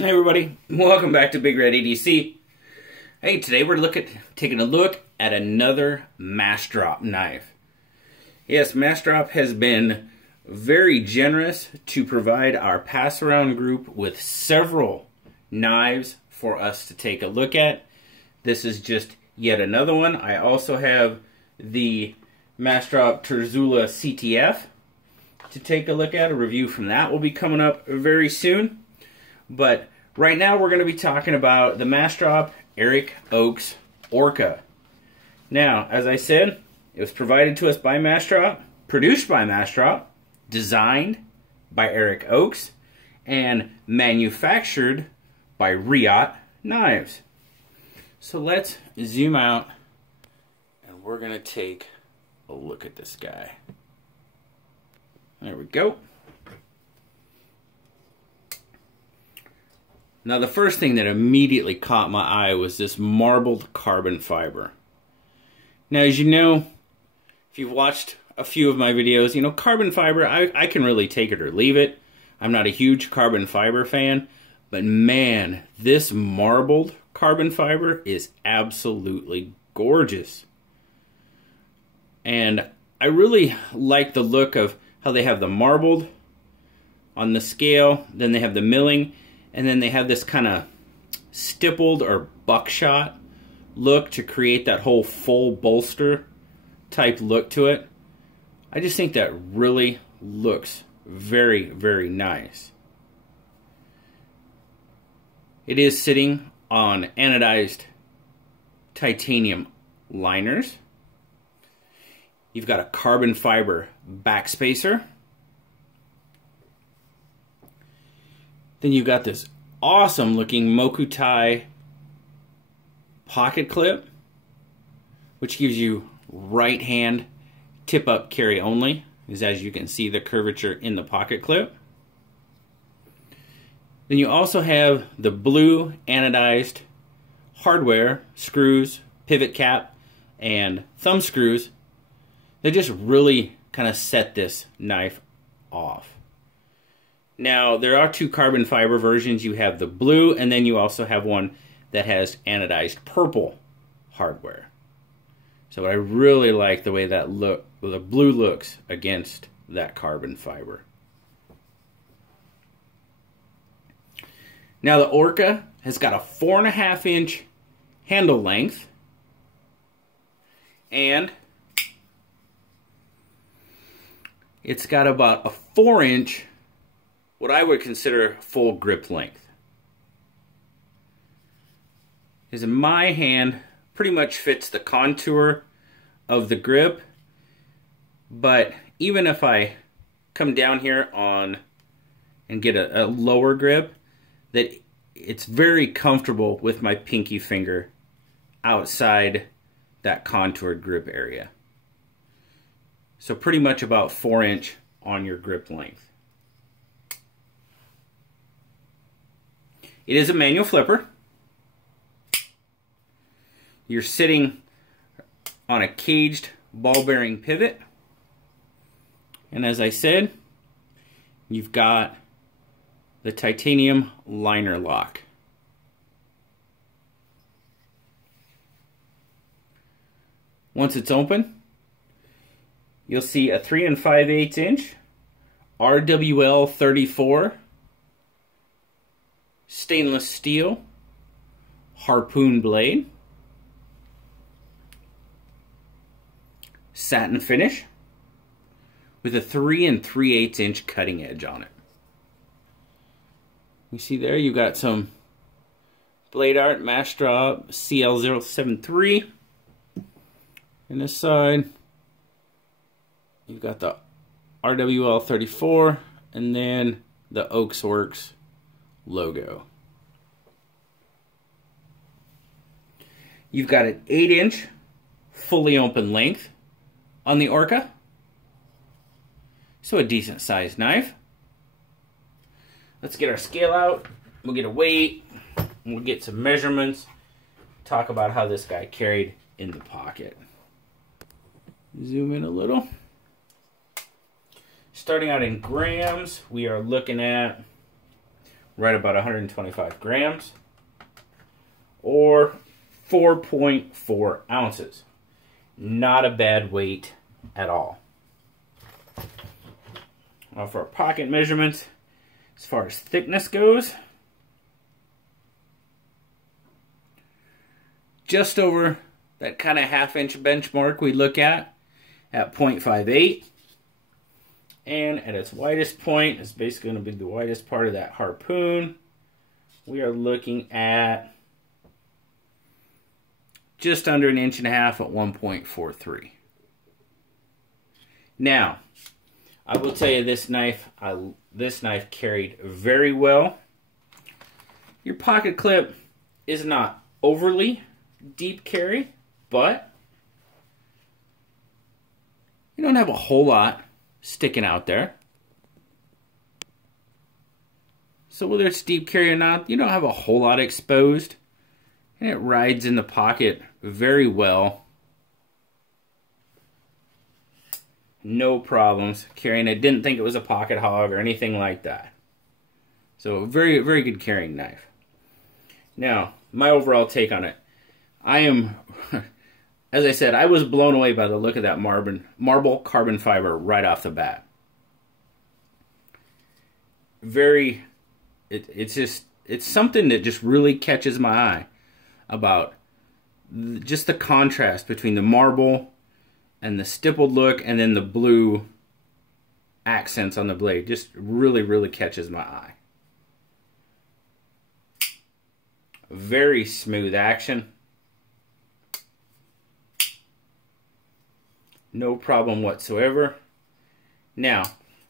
Hey everybody, welcome back to Big Red EDC. Hey, today we're taking a look at another Massdrop knife. Yes, Massdrop has been very generous to provide our pass-around group with several knives for us to take a look at. This is just yet another one. I also have the Massdrop Terzula CTF to take a look at. A review from that will be coming up very soon. But right now we're going to be talking about the Massdrop Ochs Orca. Now, as I said, it was provided to us by Massdrop, produced by Massdrop, designed by Ochs, and manufactured by Riot Knives. So let's zoom out and we're going to take a look at this guy. There we go. Now the first thing that immediately caught my eye was this marbled carbon fiber. Now, as you know, if you've watched a few of my videos, you know, carbon fiber, I can really take it or leave it. I'm not a huge carbon fiber fan, but man, this marbled carbon fiber is absolutely gorgeous. And I really like the look of how they have the marbled on the scale, then they have the milling, and then they have this kind of stippled or buckshot look to create that whole full bolster type look to it. I just think that really looks very, very nice. It is sitting on anodized titanium liners. You've got a carbon fiber backspacer. Then you've got this awesome looking Mokutai pocket clip, which gives you right hand tip up carry only, as you can see the curvature in the pocket clip. Then you also have the blue anodized hardware, screws, pivot cap, and thumb screws that just really kind of set this knife off. Now, there are two carbon fiber versions. You have the blue, and then you also have one that has anodized purple hardware. So I really like the way the blue looks against that carbon fiber. Now, the Orca has got a 4.5-inch handle length, and it's got about a 4-inch, what I would consider full grip length. Is in my hand pretty much fits the contour of the grip, but even if I come down here on and get a lower grip, that it's very comfortable with my pinky finger outside that contoured grip area. So pretty much about 4-inch on your grip length. It is a manual flipper. You're sitting on a caged ball bearing pivot. And as I said, you've got the titanium liner lock. Once it's open, you'll see a 3 5/8 inch RWL 34 stainless steel harpoon blade, satin finish with a 3 3/8 inch cutting edge on it. You see there, you've got some blade art, Massdrop CL073. And this side, you've got the RWL 34 and then the Ochs Orca logo. You've got an 8-inch fully open length on the Orca. So a decent sized knife. Let's get our scale out. We'll get a weight. We'll get some measurements. Talk about how this guy carried in the pocket. Zoom in a little. Starting out in grams, we are looking at right about 125 grams, or 4.4 ounces. Not a bad weight at all. Now for our pocket measurements, as far as thickness goes, just over that kind of half-inch benchmark we look at 0.58. And at its widest point, it's basically going to be the widest part of that harpoon. We are looking at just under 1.5 inches at 1.43. Now, I will tell you this knife carried very well. Your pocket clip is not overly deep carry, but you don't have a whole lot sticking out there. So whether it's deep carry or not, you don't have a whole lot exposed. And it rides in the pocket very well. No problems carrying it. Didn't think it was a pocket hog or anything like that. So very, very good carrying knife. Now, my overall take on it. I am, as I said, I was blown away by the look of that marble carbon fiber right off the bat. It's something that just really catches my eye about just the contrast between the marble and the stippled look and then the blue accents on the blade. Just really, really catches my eye. Very smooth action. No problem whatsoever. Now,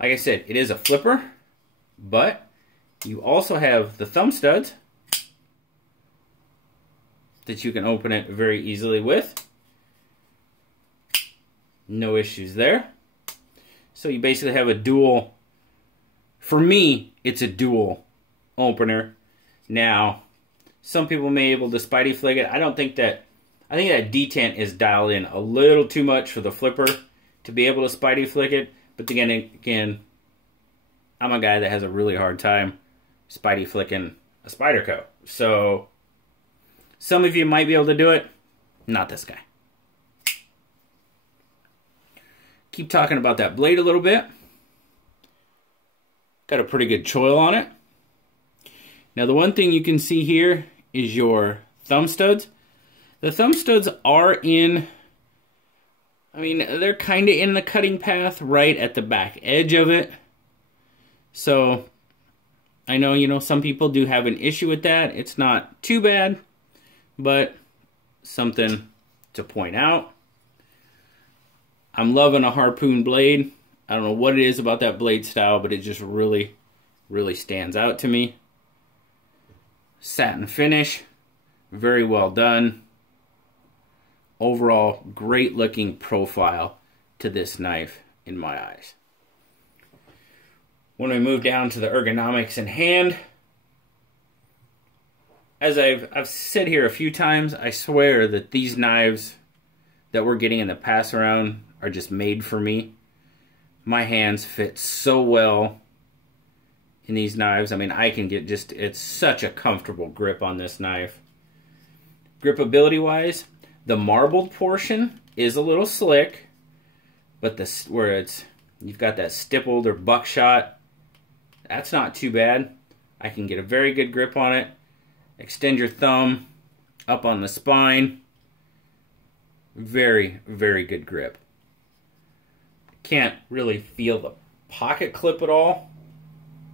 like I said, it is a flipper, but you also have the thumb studs that you can open it very easily with. No issues there. So you basically have a dual, for me, it's a dual opener. Now, some people may be able to spidey flick it. I think that detent is dialed in a little too much for the flipper to be able to spidey flick it. But again, I'm a guy that has a really hard time spidey flicking a Spyderco. So some of you might be able to do it. Not this guy. Keep talking about that blade a little bit. Got a pretty good choil on it. Now the one thing you can see here is your thumb studs. The thumb studs are in, they're kind of in the cutting path right at the back edge of it. So I know, some people do have an issue with that. It's not too bad, but something to point out. I'm loving a harpoon blade. I don't know what it is about that blade style, but it just really, really stands out to me. Satin finish, very well done. Overall, great looking profile to this knife in my eyes. When we move down to the ergonomics in hand, as I've said here a few times, I swear that these knives that we're getting in the pass around are just made for me. My hands fit so well in these knives. I can get it's such a comfortable grip on this knife. Gripability wise, the marbled portion is a little slick, but where you've got that stippled or buckshot, that's not too bad. I can get a very good grip on it. Extend your thumb up on the spine. Very, very good grip. Can't really feel the pocket clip at all.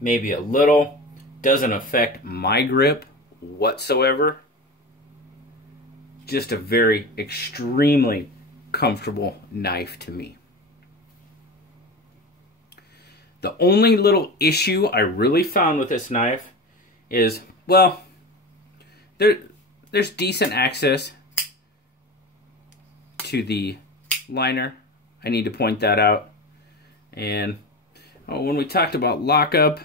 Maybe a little. Doesn't affect my grip whatsoever. Just a very extremely comfortable knife to me. The only little issue I really found with this knife is, well, there's decent access to the liner. I need to point that out. And when we talked about lockup,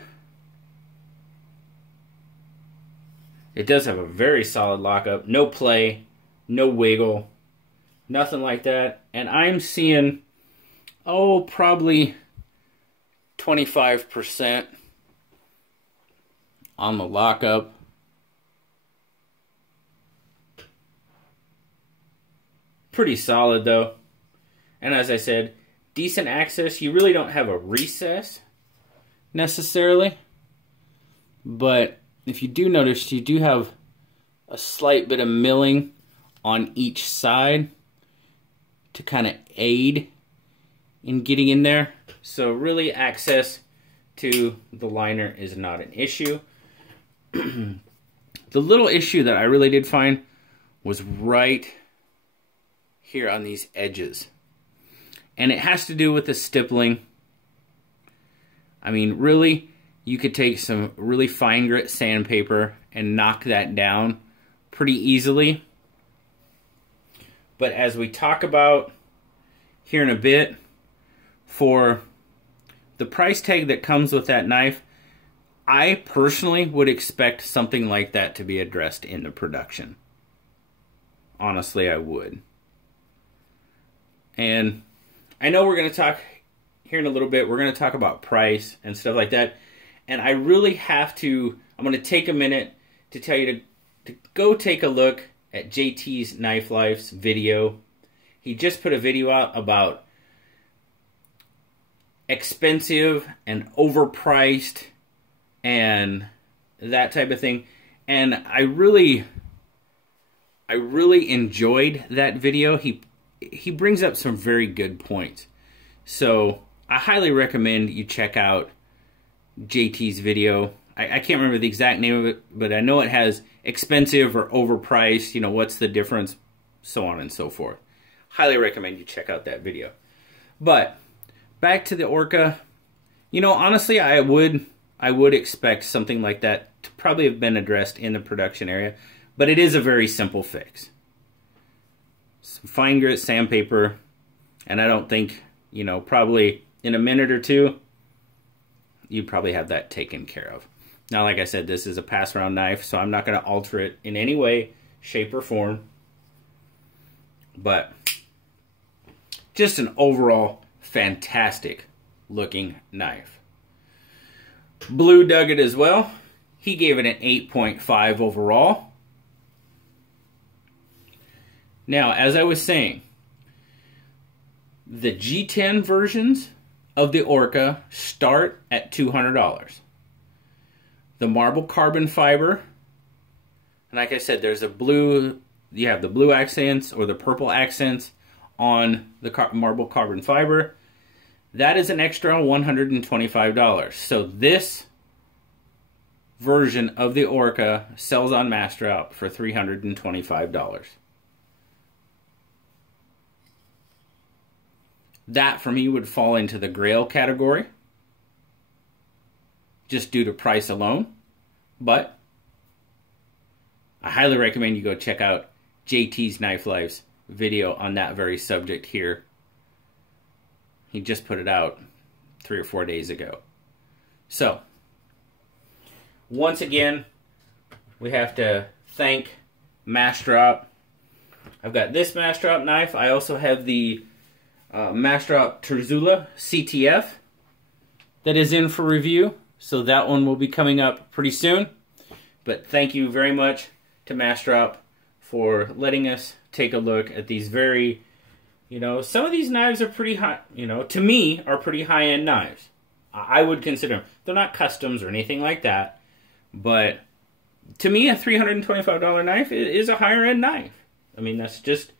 it does have a very solid lockup. No play, no wiggle, nothing like that. And I'm seeing, probably 25% on the lockup. Pretty solid though. And as I said, decent access. You really don't have a recess necessarily. But if you do notice, you do have a slight bit of milling on each side to kind of aid in getting in there. So really access to the liner is not an issue. The little issue that I really did find was right here on these edges. And it has to do with the stippling. I mean, really, you could take some really fine grit sandpaper and knock that down pretty easily. But as we talk about here in a bit, for the price tag that comes with that knife, I personally would expect something like that to be addressed in the production. Honestly, I would. And I know we're going to talk here in a little bit, we're going to talk about price and stuff like that. And I really have to, I'm going to take a minute to tell you to go take a look at JT's Knife Life's video. He just put a video out about expensive and overpriced and that type of thing. And I really enjoyed that video. He brings up some very good points. So I highly recommend you check out JT's video. I can't remember the exact name of it, but I know it has expensive or overpriced, you know, what's the difference, so on and so forth. Highly recommend you check out that video. But back to the Orca. You know, honestly, I would expect something like that to probably have been addressed in the production area, but it is a very simple fix. Some fine grit sandpaper, and I don't think, you know, probably in a minute or two, you probably have that taken care of. Now, like I said, this is a pass-around knife, so I'm not going to alter it in any way, shape, or form. But just an overall fantastic looking knife. Blue dug it as well. He gave it an 8.5 overall. Now, as I was saying, the G10 versions of the Orca start at $200. The marble carbon fiber, and like I said, there's a blue, you have the blue accents or the purple accents on the marble carbon fiber. That is an extra $125. So this version of the Orca sells on Massdrop for $325. That, for me, would fall into the Grail category, just due to price alone. But I highly recommend you go check out JT's Knife Life's video on that very subject here. He just put it out 3 or 4 days ago. So, once again, we have to thank Massdrop. I've got this Massdrop knife. I also have the Massdrop Terzula CTF that is in for review. So that one will be coming up pretty soon. But thank you very much to Massdrop for letting us take a look at these very, you know, some of these knives are pretty high, you know, to me, are pretty high-end knives. I would consider them. They're not customs or anything like that. But to me, a $325 knife is a higher-end knife. I mean, that's just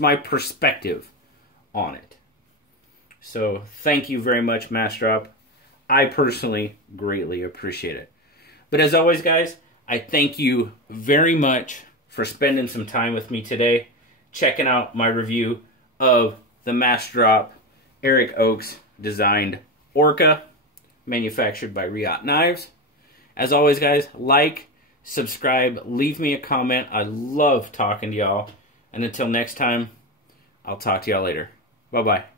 my perspective on it. So thank you very much, Massdrop. I personally greatly appreciate it. But as always, guys, I thank you very much for spending some time with me today, checking out my review of the Massdrop Eric Ochs designed Orca, manufactured by Riot Knives. As always, guys, like, subscribe, leave me a comment. I love talking to y'all. And until next time, I'll talk to y'all later. Bye-bye.